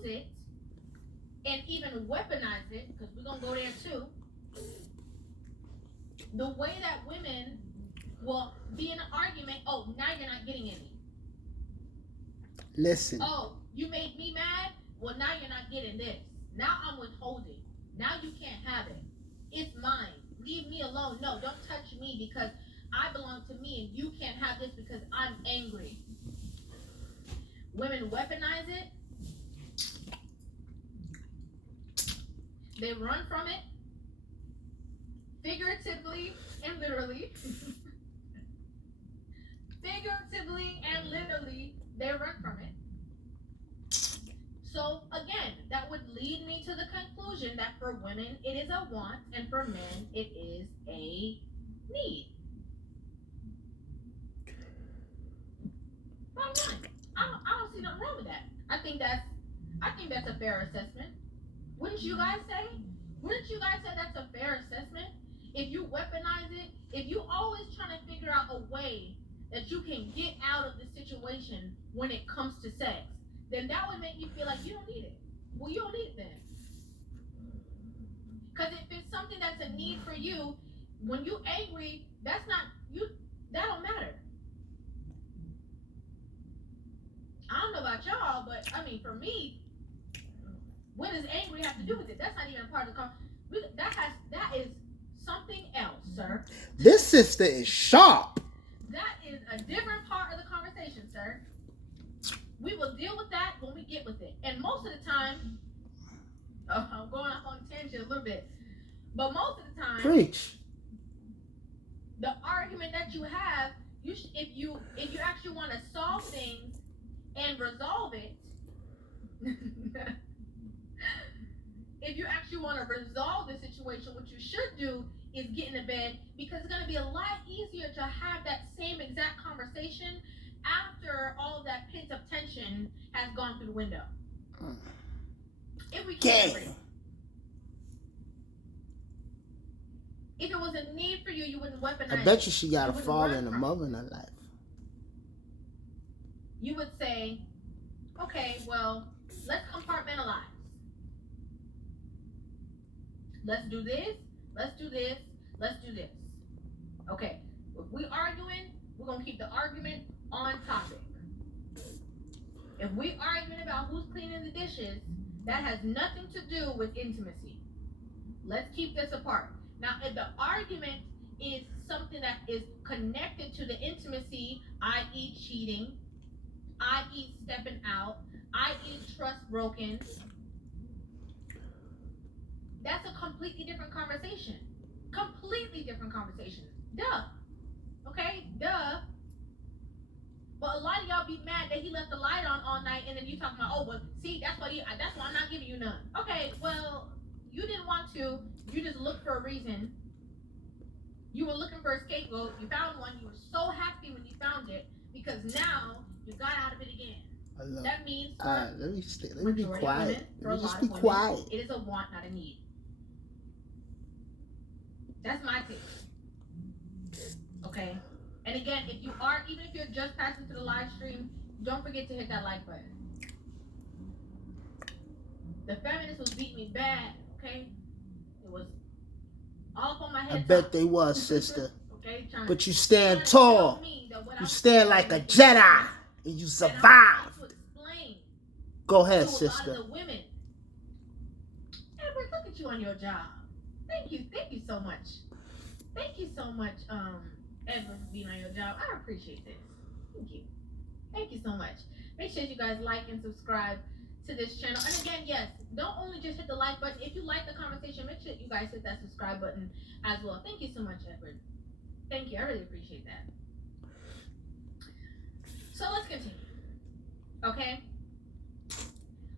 use it and even weaponize it, because we're going to go there too, the way that women will be in an argument, oh, now you're not getting any. Listen. Oh, you made me mad? Well, now you're not getting this. Now I'm withholding. Now you can't have it. It's mine. Leave me alone. No, don't touch me because I belong to me and you can't have this because I'm angry. Women weaponize it. They run from it. Figuratively and literally. Figuratively and literally, they run from it. So again, that would lead me to the conclusion that for women it is a want and for men it is a need. Bottom line, I don't see nothing wrong with that. I think that's a fair assessment. Wouldn't you guys say? Wouldn't you guys say that's a fair assessment? If you weaponize it, if you always trying to figure out a way that you can get out of the situation when it comes to sex, then that would make you feel like you don't need it. Well, you don't need it then. Because if it's something that's a need for you, when you angry, that's not you. That don't matter. I don't know about y'all, but I mean, for me, what does angry have to do with it? That's not even a part of the conversation. That is something else, sir. This sister is sharp. That is a different part of the conversation, sir. We will deal with that when we get with it. And most of the time, I'm going off on a tangent a little bit, but most of the time, preach. The argument that you have, if you actually want to solve things and resolve it, if you actually want to resolve the situation, what you should do is get in the bed, because it's going to be a lot easier to have that same exact conversation after all of that pent up tension has gone through the window. If we can't agree. If it was a need for you, you wouldn't weaponize it. I bet you she got a father and a mother in her life. You would say, okay, well, let's compartmentalize. Let's do this, let's do this, let's do this. Okay, if we arguing, we're going to keep the argument on topic. If we arguing about who's cleaning the dishes, that has nothing to do with intimacy. Let's keep this apart. Now, if the argument is something that is connected to the intimacy, i.e. cheating, i.e. stepping out, i.e. trust broken, that's a completely different conversation. Completely different conversation. Duh. Okay? Duh. But a lot of y'all be mad that he left the light on all night, and then you talking about, oh, well, see, that's why I'm not giving you none. Okay, well, you didn't want to. You just looked for a reason. You were looking for a scapegoat. You found one. You were so happy when you found it because now you got out of it again. That means let me be quiet. Let me just be quiet. It is a want, not a need. That's my take. Okay? And again, even if you're just passing through the live stream, don't forget to hit that like button. The feminist was beating me bad, okay? It was all up on my head. I bet they was, sister. Okay? But you stand tall. You stand like a Jedi. And you survive. Go ahead, sister. A lot of the women. Edward, look at you on your job. Thank you so much. Thank you so much, Edward, for being on your job. I appreciate this. Thank you so much. Make sure you guys like and subscribe to this channel. And again, yes, don't only just hit the like button. If you like the conversation, make sure you guys hit that subscribe button as well. Thank you so much, Edward. Thank you. I really appreciate that. So let's continue. Okay?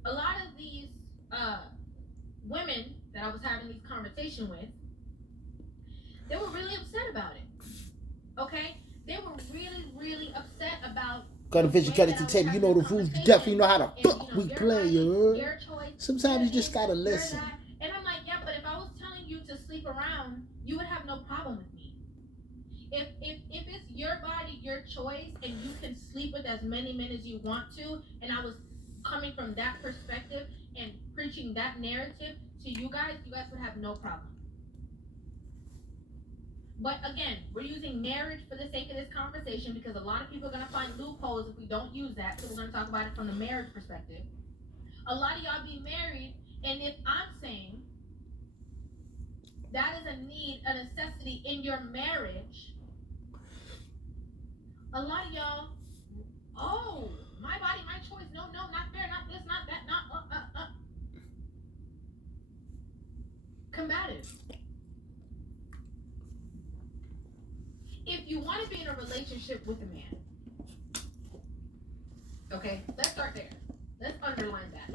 A lot of these women that I was having these conversations with, they were really upset about it. Okay? They were really, really upset about got a vision, cut it to table. You know the rules. You definitely know how to fuck we play, you heard? Sometimes you just gotta listen. And I'm like, yeah, but if I was telling you to sleep around, you would have no problem with me. If it's your body, your choice, and you can sleep with as many men as you want to, and I was coming from that perspective and preaching that narrative to you guys would have no problem. But again, we're using marriage for the sake of this conversation because a lot of people are going to find loopholes if we don't use that. So we're going to talk about it from the marriage perspective. A lot of y'all be married, and if I'm saying that is a need, a necessity in your marriage, a lot of y'all, oh, my body, my choice, no, not fair, not this, not that, not, combative. If you want to be in a relationship with a man, okay, let's start there. Let's underline that.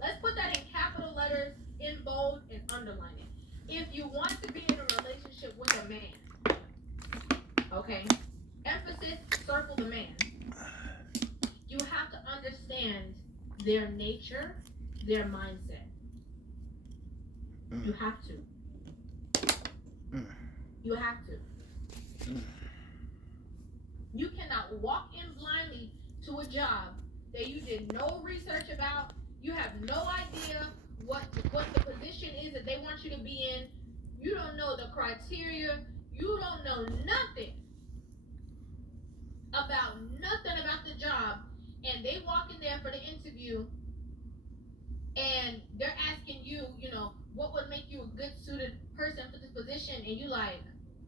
Let's put that in capital letters, in bold, and underline it. If you want to be in a relationship with a man, okay, emphasis, circle the man. You have to understand their nature, their mindset. You have to. You have to. You cannot walk in blindly to a job that you did no research about. You have no idea what the position is that they want you to be in. You don't know the criteria. You don't know nothing about the job. And they walk in there for the interview and they're asking you, what would make you a good suited person for this position? And you like,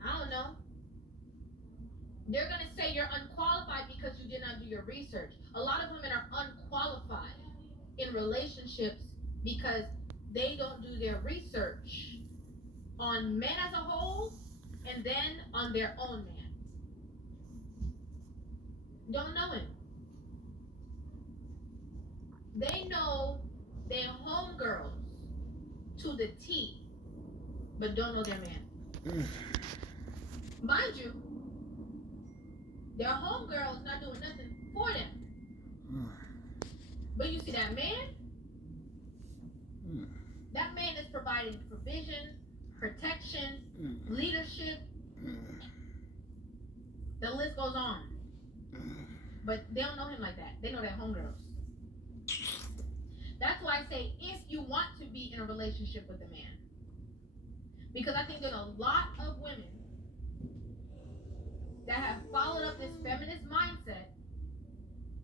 I don't know. They're going to say you're unqualified because you did not do your research. A lot of women are unqualified in relationships because they don't do their research on men as a whole and then on their own man. Don't know him. They know their homegirls to the T, but don't know their man. Mind you, their homegirl's not doing nothing for them. But you see that man? That man is providing provision, protection, leadership. The list goes on. But they don't know him like that. They know their homegirls. That's why I say if you want to be in a relationship with a man. Because I think there's a lot of women that have followed up this feminist mindset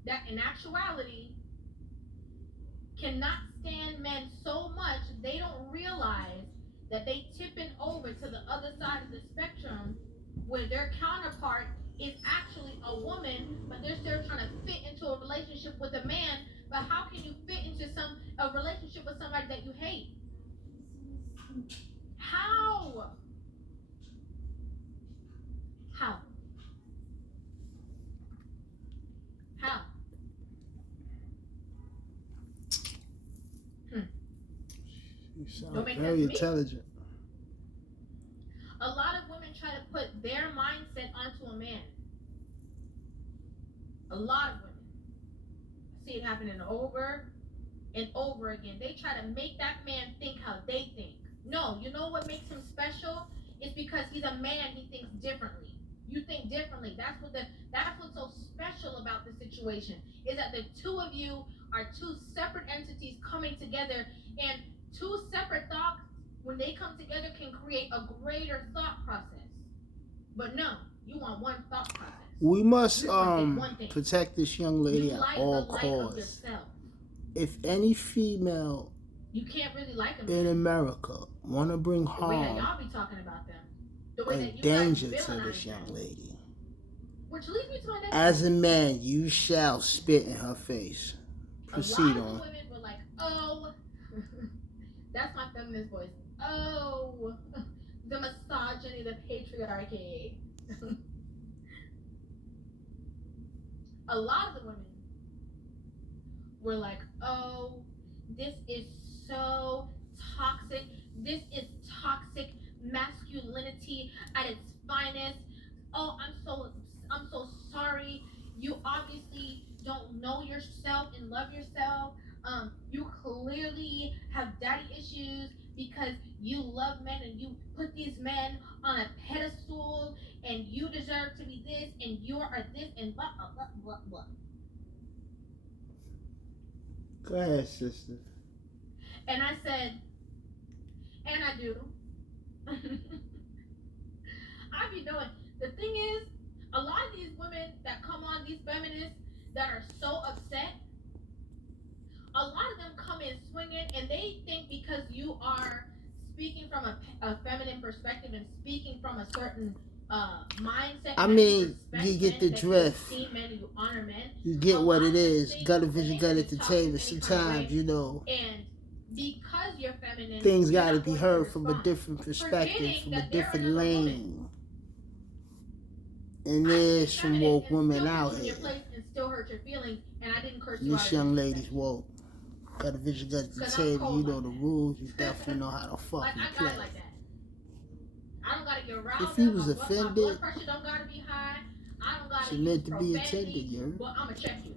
that in actuality cannot stand men so much they don't realize that they tipping over to the other side of the spectrum where their counterpart is actually a woman, but they're still trying to fit into a relationship with a man. But how can you fit into a relationship with somebody that you hate? How? How? How? You sound very intelligent. A lot of women try to put their mindset onto a man. A lot of women. I see it happening over and over again. They try to make that man think how they think. No, you know what makes him special? It's because he's a man, he thinks differently. You think differently. That's what's so special about the situation, is that the two of you are two separate entities coming together, and two separate thoughts, when they come together, can create a greater thought process. But no, you want one thought process. We must protect this young lady at all costs. If any female you can't really like them in America want to bring harm y'all be talking about them, the way and danger to this young lady, which leads me to my next as a man, you shall spit in her face. Proceed on. A lot of women were like, oh, that's my feminist voice. Oh, the misogyny, the patriarchy. A lot of the women were like, oh, this is so toxic. This is toxic masculinity at its finest. Oh, I'm so sorry. You obviously don't know yourself and love yourself. You clearly have daddy issues because you love men and you put these men on a pedestal and you deserve to be this and you are this and blah, blah, blah, blah, blah. Go ahead, sister. And I said, and I do. I be knowing. The thing is, a lot of these women that come on, these feminists that are so upset, a lot of them come in swinging, and they think because you are speaking from a feminine perspective and speaking from a certain mindset. I mean, you get the drift. You men and you honor men. You get what it is. Gutter Vision, Gut Entertainment. Sometimes, you know, and because you're feminine, things got to be heard from a different perspective, from a different lane. And there's some woke women out here. This young lady's woke. Gutter Vision, Gut Entertainment. You know the rules. You definitely know how to fucking play. I don't gotta get around. If he was offended, my blood pressure don't gotta be high. I don't gotta she meant to be attended, yo. Well, I'ma check you.